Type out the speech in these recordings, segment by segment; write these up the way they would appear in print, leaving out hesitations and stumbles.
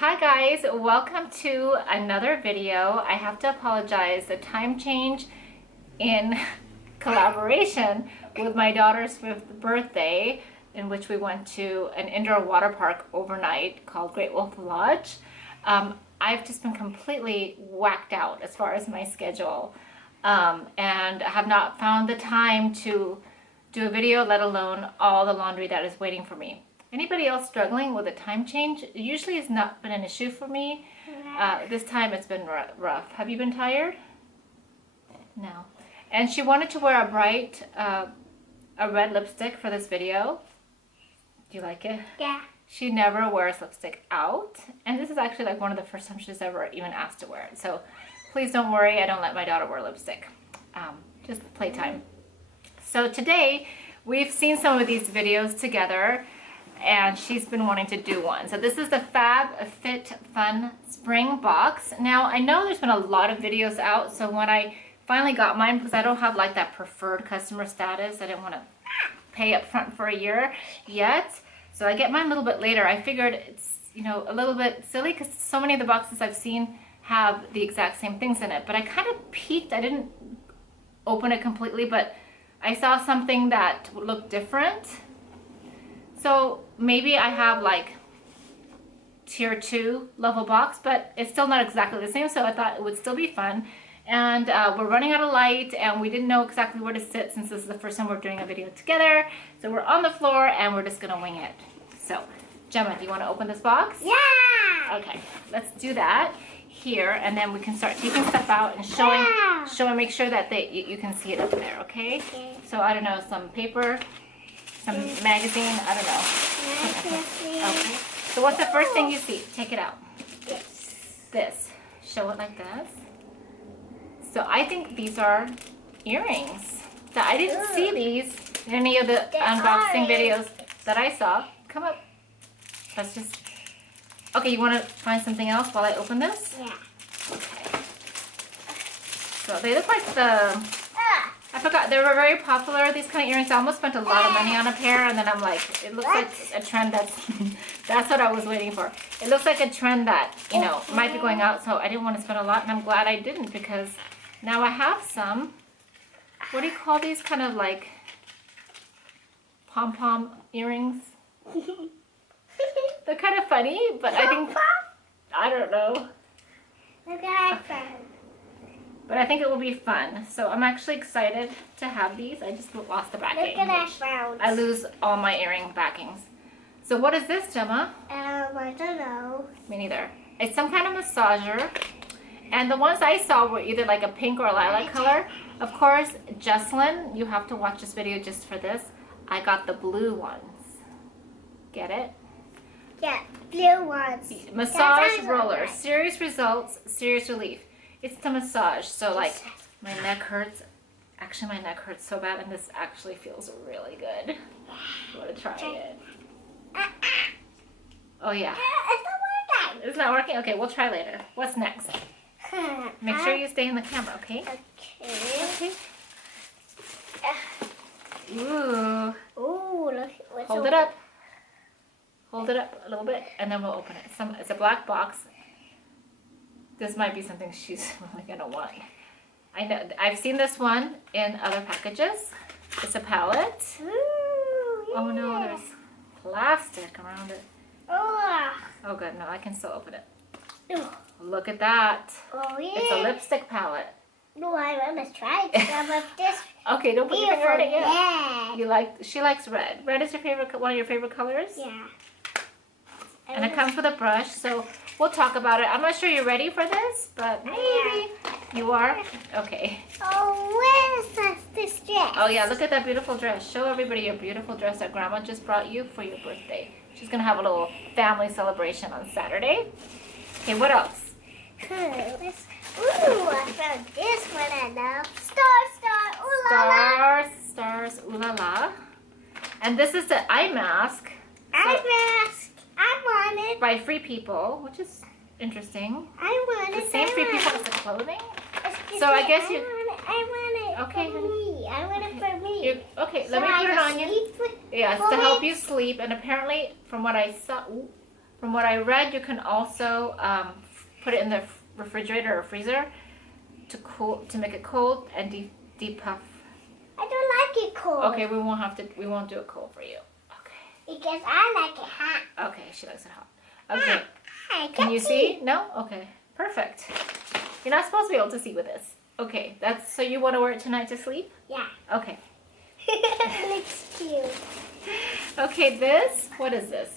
Hi guys, welcome to another video. I have to apologize. The time change in collaboration with my daughter's 5th birthday, in which we went to an indoor water park overnight called Great Wolf Lodge. I've just been completely whacked out as far as my schedule, and have not found the time to do a video, let alone all the laundry that is waiting for me. Anybody else struggling with a time change? It usually has not been an issue for me. This time it's been rough. Have you been tired? No. And she wanted to wear a bright, a red lipstick for this video. Do you like it? Yeah. She never wears lipstick out. And this is actually like one of the first times she's ever even asked to wear it. So please don't worry, I don't let my daughter wear lipstick. Just playtime. So today, we've seen some of these videos together, and she's been wanting to do one. So this is the Fab Fit Fun Spring Box. Now, I know there's been a lot of videos out, so when I finally got mine, because I don't have like that preferred customer status, I didn't want to pay up front for a year yet, so I get mine a little bit later. I figured it's, you know, a little bit silly because so many of the boxes I've seen have the exact same things in it, but I kind of peeked. I didn't open it completely, but I saw something that looked different. So maybe I have like tier 2 level box, but it's still not exactly the same, so I thought it would still be fun. And we're running out of light, and we didn't know exactly where to sit since this is the first time we're doing a video together. So we're on the floor and we're just gonna wing it. So Gemma, do you want to open this box? Yeah! Okay, let's do that here, and then we can start taking stuff out and showing, make sure that you can see it up there, okay? Okay. So I don't know, some paper, some magazine, I don't know. Okay. So what's the first thing you see? Take it out. This. Show it like this. So I think these are earrings. So I didn't see these in any of the unboxing videos that I saw. Come up. Let's just... Okay, you want to find something else while I open this? Yeah. Okay. So they look like the... I forgot, they were very popular, these kind of earrings. I almost spent a lot of money on a pair, and then I'm like, it looks like a trend that's what I was waiting for. It looks like a trend that, you know, might be going out, so I didn't want to spend a lot, and I'm glad I didn't, because now I have some, what do you call these, kind of like pom-pom earrings? They're kind of funny, but I think, I don't know. Look at that. But I think it will be fun. So I'm actually excited to have these. I just lost the backing. Look at that round. I lose all my earring backings. So what is this, Gemma? I don't know. Me neither. It's some kind of massager. And the ones I saw were either like a pink or a lilac color. Of course, Jesslyn, you have to watch this video just for this. I got the blue ones. Get it? Yeah, blue ones. Massage roller. Serious results, serious relief. It's the massage, so like my neck hurts. Actually, my neck hurts so bad, and this actually feels really good. I want to try it. Oh yeah. It's not working. It's not working? Okay, we'll try later. What's next? Make sure you stay in the camera, okay? Okay. Ooh. Ooh, look. Hold it up. Hold it up a little bit, and then we'll open it. It's a black box. This might be something she's really gonna want. I know, I've seen this one in other packages. It's a palette. Ooh, yeah. Oh no, there's plastic around it. Oh. Oh good, no, I can still open it. Ooh. Look at that. Oh yeah. It's a lipstick palette. No, I want to try some of this. Okay, don't put your finger in it yet. Yeah. She likes red. Red is your favorite, one of your favorite colors? Yeah. And it comes with a brush, so we'll talk about it. I'm not sure you're ready for this, but maybe. You are? Okay. Oh, where's this dress? Oh yeah, look at that beautiful dress. Show everybody your beautiful dress that Grandma just brought you for your birthday. She's gonna have a little family celebration on Saturday. Okay, what else? Ooh, I found this one I know. Star, ooh la la. Stars, ooh la la. And this is the eye mask. Eye mask. I want it. By Free People, which is interesting. I want it. The same Free People as the clothing. Excuse So I me, guess you... I want it Okay, for me. I want it for me. Okay, So let me put it on you. sleep with Yes, for to help it? you sleep. And apparently, from what I saw... Ooh, From what I read, you can also put it in the refrigerator or freezer to make it cold and depuff. I don't like it cold. Okay, we won't do it cold for you. Okay. Because I like it hot. Okay, she likes it hot. Okay. Hi, Can you see? No? Okay. Perfect. You're not supposed to be able to see with this. Okay, so you want to wear it tonight to sleep? Yeah. Okay. It looks cute. Okay, what is this?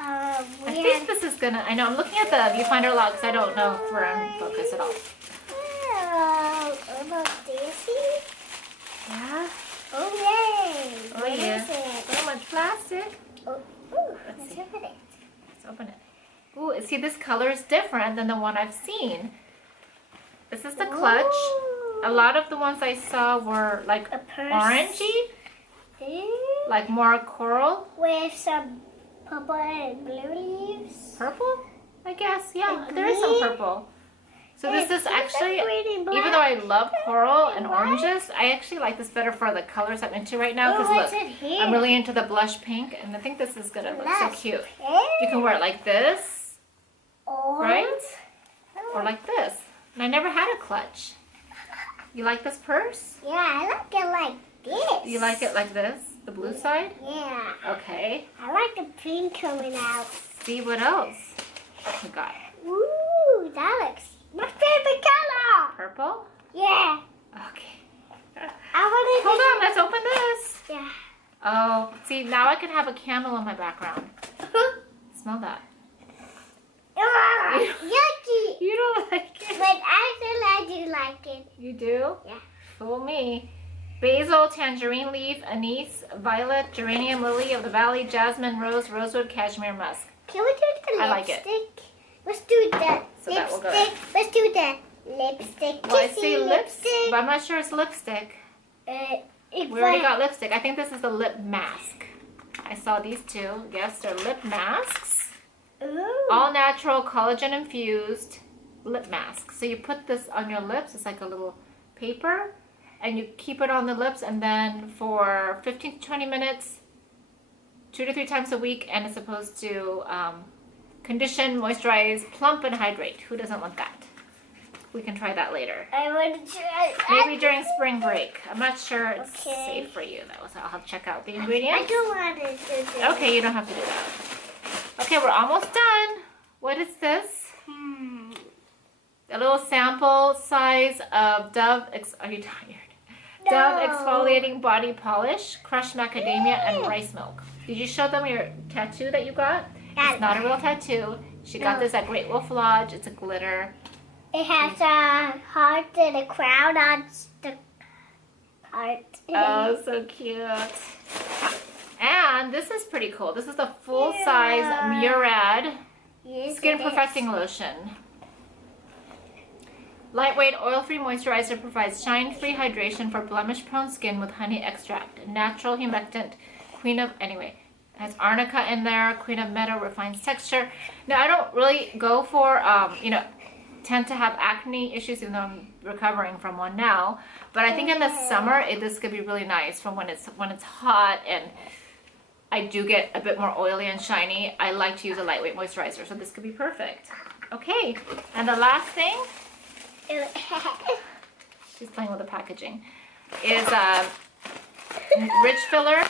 I think this is gonna, I know I'm looking at the viewfinder log because I don't know if we're in focus at all. About Daisy? Yeah? Oh, yay. Oh, What yeah. is it? So much plastic. Oh, Let's see. open it. Let's open it. Ooh, see, this color is different than the one I've seen. This is the clutch. A lot of the ones I saw were like A purse. orangey, like more coral. With some purple and blue leaves. Purple, I guess. Yeah, And there is some green. purple. So this It's is actually, green and black. even though I love coral and Black. oranges, I actually like this better for the colors I'm into right now. Because what's look, it here? I'm really into the blush pink, and I think this is gonna look so Blush cute. pink? You can wear it like this, Orange? right? Or like this. And I never had a clutch. You like this purse? Yeah, I like it like this. You like it like this? The blue side? Yeah. Okay. I like the pink coming out. See what else we got. Ooh, that looks my favorite color. Purple? Yeah. Okay. I want to. Hold on, let's open this. Yeah. Oh, see, now I can have a candle in my background. Smell that. Yucky. You don't like it? But actually, I do like it. You do? Yeah. Fool me. Basil, tangerine leaf, anise, violet, geranium, lily of the valley, jasmine, rose, rosewood, cashmere musk. Can we do the I like it. lipstick? Let's do the So that will go lipstick. Let's do the lipstick. Well, I Kissy see lipstick. but I'm not sure it's lipstick. It's We already got lipstick. I think this is the lip mask. I saw these two. Yes, they're lip masks. Ooh. All natural, collagen infused lip mask. So you put this on your lips. It's like a little paper. And you keep it on the lips, and then for 15 to 20 minutes, 2 to 3 times a week, and it's supposed to condition, moisturize, plump, and hydrate. Who doesn't want that? We can try that later. I want to try. Maybe during spring break. I'm not sure it's Okay. safe for you though, so I'll have to check out the I ingredients. don't want it to do. Okay, you don't have to do that. Okay, we're almost done. What is this? A little sample size of Dove. Are you tired? No. Dove exfoliating body polish, crushed macadamia, and rice milk. Did you show them your tattoo that you got? It's not a real tattoo. She got No. this at Great Wolf Lodge. It's a glitter. It has a heart and a crown on the heart. Oh, so cute. And this is pretty cool. This is the full-size Murad Yes, Skin it is. Perfecting Lotion. Lightweight, oil-free moisturizer provides shine-free hydration for blemish-prone skin with honey extract. Natural humectant, has arnica in there. Queen of Meadow refines texture. Now, I don't really go for, tend to have acne issues, even though I'm recovering from one now. But I think in the summer, this could be really nice from when it's hot and I do get a bit more oily and shiny. I like to use a lightweight moisturizer, so this could be perfect. Okay, and the last thing, she's playing with the packaging, is ridge filler.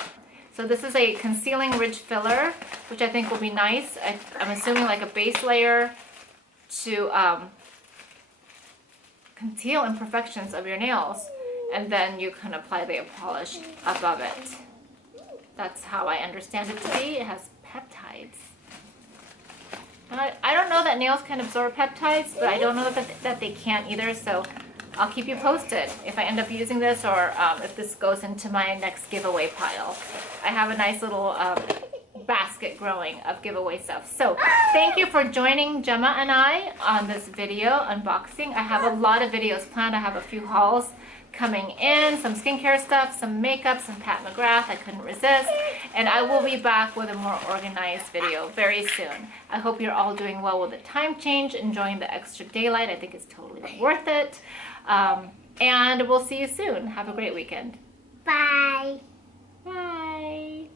So this is a concealing ridge filler, which I think will be nice. I'm assuming like a base layer to conceal imperfections of your nails, and then you can apply the polish above it. That's how I understand it to be. It has peptides. I don't know that nails can absorb peptides, but I don't know that they can't either, so I'll keep you posted if I end up using this or if this goes into my next giveaway pile. I have a nice little basket growing of giveaway stuff. So thank you for joining Gemma and I on this video unboxing. I have a lot of videos planned. I have a few hauls coming in, some skincare stuff, some makeup, some Pat McGrath. I couldn't resist. And I will be back with a more organized video very soon. I hope you're all doing well with the time change, enjoying the extra daylight. I think it's totally worth it. And we'll see you soon. Have a great weekend. Bye. Bye.